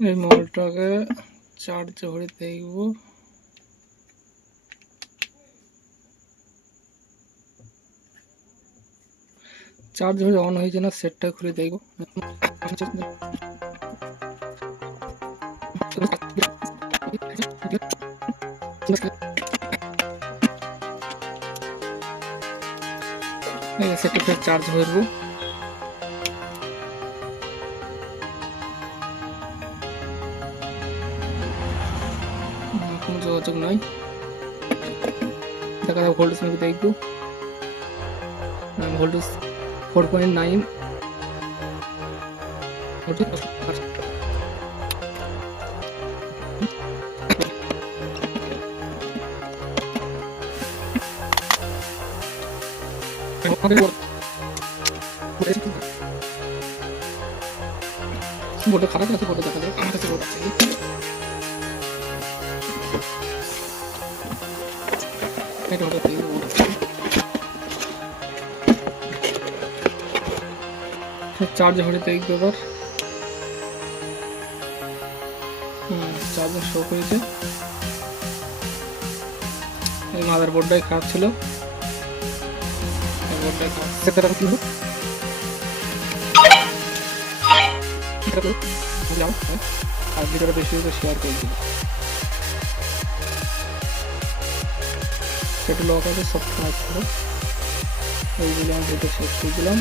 এই মডেলটাকে চার্জ ভরে দেখব। চার্জ ভরে অন হয়েছে না, সেটটা খুলে দেখব। সেটটা চার্জ ভরবো। কোনো যোগাযোগ নাই, দেখা যাক ভোল্টেজ আমি দেখবো। ভোল্টেজ 4.9। বোর্ডটা খারাপ আছে, বোর্ডে দেখা যাক। আমার কাছে বোর্ড আছে, এটা হঠাৎ চার্জ হলে দেখবো এবার। চার্জার শো করেছে। এই মাদার বোর্ডটাই খারাপ ছিল, বোর্ডটাই খারাপ। আর ভিডিওটা বেশি শেয়ার করে দিন। সেটা লক আছে, সাবস্ক্রাইব করো। এইগুলো আমি ভিডিও শেষ করে দিলাম।